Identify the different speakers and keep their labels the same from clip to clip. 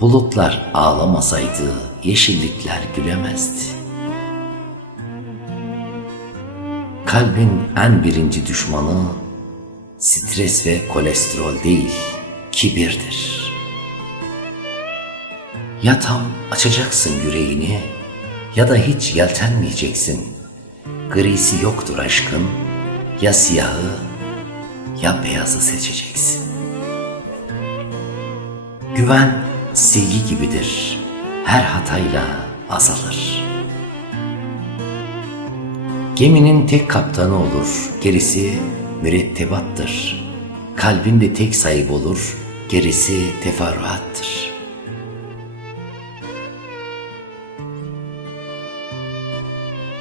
Speaker 1: Bulutlar ağlamasaydı yeşillikler gülemezdi. Kalbin en birinci düşmanı stres ve kolesterol değil, kibirdir. Ya tam açacaksın yüreğini ya da hiç yeltenmeyeceksin. Grisi yoktur aşkın, ya siyahı ya beyazı seçeceksin. Güven silgi gibidir. Her hatayla azalır. Geminin tek kaptanı olur, gerisi mürettebattır. Kalbin de tek sahip olur, gerisi teferruattır.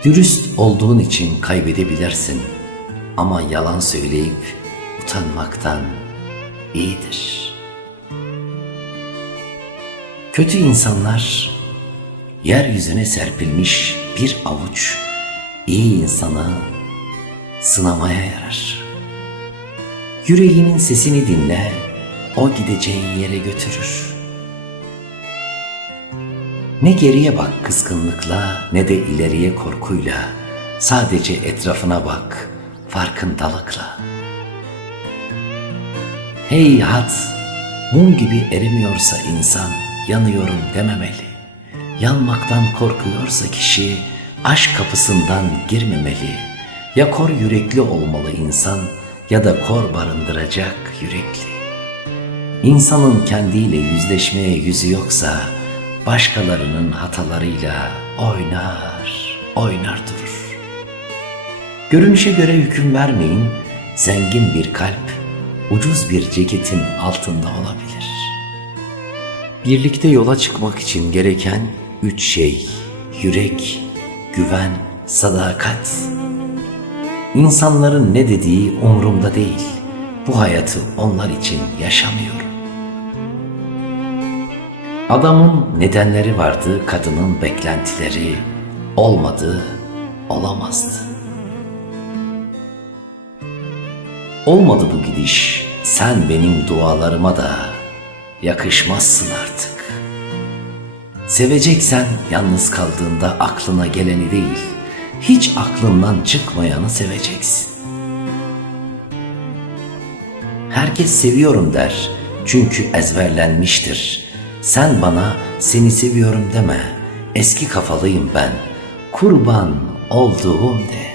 Speaker 1: Dürüst olduğun için kaybedebilirsin ama yalan söyleyip utanmaktan iyidir. Kötü insanlar yeryüzüne serpilmiş bir avuç iyi insanı sınamaya yarar. Yüreğinin sesini dinle, o gideceği yere götürür. Ne geriye bak kızgınlıkla ne de ileriye korkuyla. Sadece etrafına bak farkındalıkla. Hey hat, mum gibi erimiyorsa insan yanıyorum dememeli. Yanmaktan korkuyorsa kişi aşk kapısından girmemeli. Ya kor yürekli olmalı insan ya da kor barındıracak yürekli. İnsanın kendiyle yüzleşmeye yüzü yoksa başkalarının hatalarıyla oynar, oynar durur. Görünüşe göre hüküm vermeyin, zengin bir kalp ucuz bir ceketin altında olabilir. Birlikte yola çıkmak için gereken üç şey, yürek, güven, sadakat. İnsanların ne dediği umurumda değil. Bu hayatı onlar için yaşamıyorum. Adamın nedenleri vardı, kadının beklentileri olmadı, olamazdı. Olmadı bu gidiş, sen benim dualarıma da yakışmazsın artık. Seveceksen yalnız kaldığında aklına geleni değil, hiç aklından çıkmayanı seveceksin. Herkes seviyorum der çünkü ezberlenmiştir. Sen bana seni seviyorum deme. Eski kafalıyım ben. Kurban olduğum de.